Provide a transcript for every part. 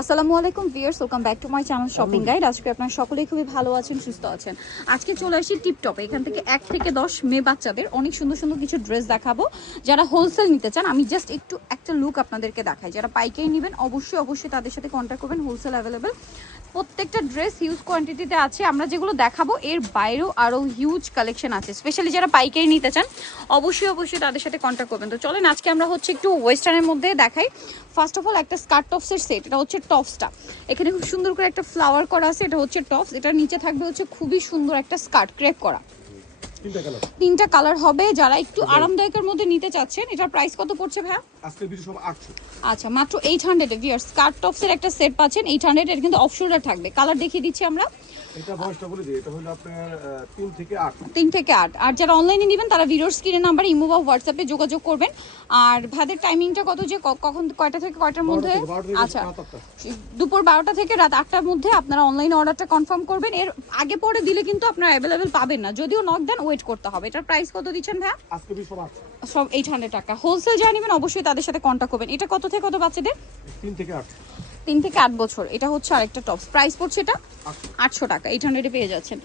আসসালামু আলাইকুম viewers, welcome back to my channel shopping guide. আজকে আপনারা সকলেই খুবই ভালো আছেন, সুস্থ আছেন। আজকে চলে আসি টিপটপে। এখান থেকে 1 থেকে 10 মেয়ে বাচ্চাদের অনেক সুন্দর সুন্দর কিছু ড্রেস দেখাবো। যারা হোলসেল নিতে চান, আমি জাস্ট একটু একটা লুক আপনাদেরকে দেখাই। যারা পাইকারি নেবেন অবশ্যই তাদের সাথে কন্ট্যাক্ট করবেন। হোলসেল অ্যাভেলেবেল, প্রত্যেকটা ড্রেস হিউজ কোয়ান্টিটিতে আছে। আমরা যেগুলো দেখাবো এর বাইরেও আরও হিউজ কালেকশন আছে। স্পেশালি যারা পাইকারি নিতে চান অবশ্যই তাদের সাথে কন্ট্যাক্ট করবেন। তো চলেন আজকে আমরা হচ্ছে একটু ওয়েস্টার্নের মধ্যে দেখাই। ফার্স্ট অফ অল একটা স্কার্ট টপসের সেট, এটা হচ্ছে টপসটা। এখানে খুব সুন্দর করে একটা ফ্লাওয়ার করা আছে, এটা হচ্ছে টপস। এটার নিচে থাকবে হচ্ছে খুবই সুন্দর একটা স্কার্ট ক্রেপ করা। তিনটা কালার হবে। যারা একটু আরামদায়কের মধ্যে নিতে চাচ্ছেন, এটার প্রাইস কত পড়ছে ভাইয়া? আজকের ভিডিও সব 800। আচ্ছা, মাত্র 800 এ ভিউয়ার স্কার্ট টপসের একটা সেট পাচ্ছেন 800 এর, কিন্তু অফ শোল্ডার থাকবে। কালার দেখিয়ে দিচ্ছি আমরা। এটা বয়সটা বলে দিই, এটা হলো আপনার 3 থেকে 8। 3 থেকে 8। আর যারা অনলাইনে নেবেন তারা ভিডিওর স্ক্রিনের নাম্বার ইমো বা হোয়াটসঅ্যাপে যোগাযোগ করবেন। আর ভাদের টাইমিংটা কত, যে কখন কয়টা থেকে কয়টার মধ্যে? আচ্ছা, দুপুর 12টা থেকে রাত 8টার মধ্যে আপনারা অনলাইনে অর্ডারটা কনফার্ম করবেন। এর আগে পরে দিলে কিন্তু আপনারা অ্যাভেলেবেল পাবেন না, যদিও নক দেন ওয়েট করতে হবে। এটার প্রাইস কত দিচ্ছেন ভাইয়া? আজকে সব 800। সব 800 টাকা। হোলসেল যা নেবেন অবশ্যই তাদের সাথে কন্ট্যাক্ট করবেন। এটা কত থেকে কত বাচ্চাদের? 3 থেকে 8। 3 থেকে 8 বছর। এটা হচ্ছে আরেকটা টপস, প্রাইস পড়ছে এটা 800 টাকা। 800 এ পেয়ে যাচ্ছেন।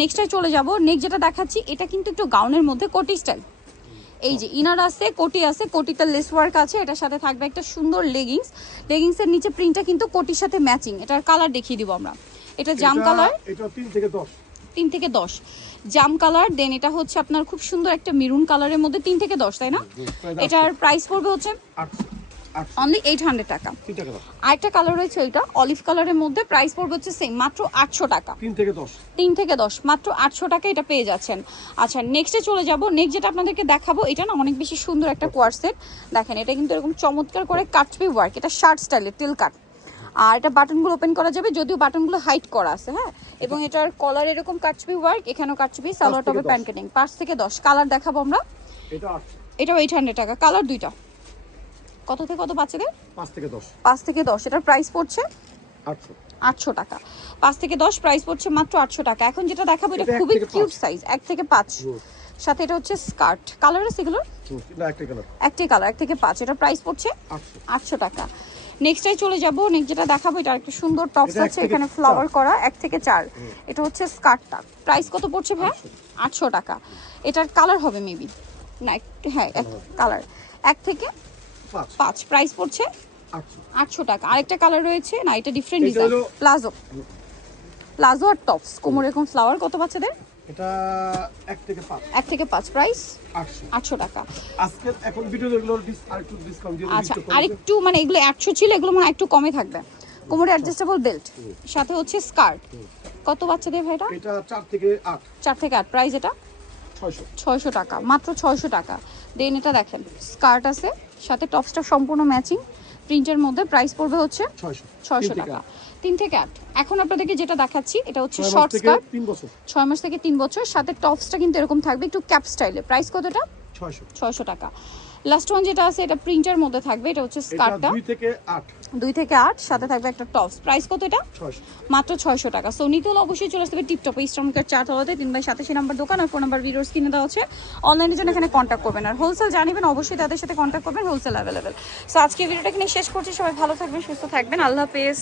নেক্সটে চলে যাব। নেক্সট যেটা দেখাচ্ছি এটা কিন্তু একটু গাউনের মধ্যে কোটি স্টাইল। এই যে ইনার আছে, কোটি আছে, কোটিতে লেস ওয়ার্ক আছে। এটার সাথে থাকবে একটা সুন্দর লেগিংস। লেগিংসের নিচে প্রিন্টটা কিন্তু কোটির সাথে ম্যাচিং। এটার কালার দেখিয়ে দিব আমরা। এটা জাম কালার। এটা 3 থেকে 10। 3 থেকে 10 জাম কালার। দেন এটা হচ্ছে আপনার খুব সুন্দর একটা মেরুন কালারের মধ্যে 3 থেকে 10, তাই না? এটার প্রাইস পড়বে হচ্ছে 800। অনলি 800 টাকা। আরেকটা কালার রয়েছে, এটা অলিভ কালারের মধ্যে, প্রাইস পড়বে হচ্ছে সেম, মাত্র 800 টাকা। 3 থেকে 10। 3 থেকে 10, মাত্র 800 টাকা এটা পেয়ে যাচ্ছেন। আচ্ছা, নেক্সটে চলে যাব। নেক্সট যেটা আপনাদেরকে দেখাবো এটা না অনেক বেশি সুন্দর একটা কোয়ারসেট। দেখেন এটা কিন্তু এরকম চমৎকার করে কাটবি ওয়ার্ক। এটা শার্ট স্টাইলের টেল কাট। আর এটা বাটনগুলো ওপেন করা যাবে, যদিও বাটনগুলো হাইট করা আছে। হ্যাঁ, এবং এটার কলার এরকম কাটবি ওয়ার্ক, এখানেও কাটবি, সালোয়ার টপে প্যান্ট কাটিং। 5 থেকে 10 কালার দেখাবো আমরা। এটা 800। এটাও 800 টাকা। কালার দুইটা। কত থেকে কত বাচ্চাদের? 5 থেকে 10। 5 থেকে 10। এটার প্রাইস পড়ছে 800। 800 টাকা। 5 থেকে 10 প্রাইস পড়ছে মাত্র 800 টাকা। এখন যেটা দেখাবো এটা খুবই কিউট সাইজ, 1 থেকে 5। সাথে এটা হচ্ছে স্কার্ট। কালার আছে এগুলোর? না, একটাই কালার। একটাই কালার, 1 থেকে 5। এটা প্রাইস পড়ছে 800 টাকা। নেক্সটটাই চলে যাব। নেক্সট যেটা দেখাবো এটা একটা সুন্দর টপস আছে, এখানে ফ্লাওয়ার করা, 1 থেকে 4। এটা হচ্ছে স্কার্টটা। প্রাইস কত পড়ছে ভাই? 800 টাকা। এটার কালার হবে মেবি না, হ্যাঁ কালার 1 থেকে 5। প্রাইস পড়ছে 800 টাকা। আরেকটা কালার রয়েছে, না এটা ডিফারেন্ট ডিজাইন, প্লাজো। প্লাজো আর টপস, কোমর এরকম ফ্লাওয়ার। কত বাচ্চাদের? এটা 1 থেকে 5। 1 থেকে 5, প্রাইস 800 টাকা। আজকে এখন ভিডিও এগুলো আরেকটু ডিসকাউন্ট দিয়ে দিচ্ছি। আচ্ছা, আরেকটু মানে এগুলো 800 ছিল, এগুলো মানে একটু কমে থাকবে। কোমরে অ্যাডজাস্টেবল বেল্ট, সাথে হচ্ছে স্কার্ট। কত বাচ্চাদের ভাই এটা? এটা 4 থেকে 8। 4 থেকে 8। প্রাইস এটা 600 টাকা, মাত্র 600 টাকা। দেন এটা দেখেন স্কার্ট আছে, সাথে টপসটা সম্পূর্ণ ম্যাচিং প্রিন্টের মধ্যে। প্রাইস পড়বে হচ্ছে 600 টাকা। 3 থেকে 8। এখন আপনাদেরকে যেটা দেখাচ্ছি এটা হচ্ছে শর্ট স্কার্ট, 3 বছর। 6 মাস থেকে 3 বছর। সাথে টপসটা কিন্তু এরকম থাকবে একটু ক্যাপ স্টাইলে। প্রাইস কতটা? 600 টাকা। লাস্ট ওয়ান যেটা আছে এটা প্রিন্টের মধ্যে থাকবে, এটা হচ্ছে স্কার্টটা। 2 থেকে 8। 2 থেকে 8, সাথে থাকবে একটা টপস। প্রাইস কত এটা? 600। মাত্র 600 টাকা। সো নিতে হলে অবশ্যই চলে আসতে হবে টিপটপ ইস্টার্নকের 4 তলাতে 3/87 নাম্বার দোকান। আর ফোন নাম্বার ভিডিওস কিনে দেওয়া হচ্ছে। অনলাইনের জন্য এখানে কন্ট্যাক্ট করবেন। আর হোলসেল জানিবেন অবশ্যই তাদের সাথে কন্ট্যাক্ট করবেন, হোলসেল অ্যাভেলেবেল। সো আজকে ভিডিওটা এখানে শেষ করছি। সবাই ভালো থাকবেন, সুস্থ থাকবেন। আল্লাহ হাফেজ।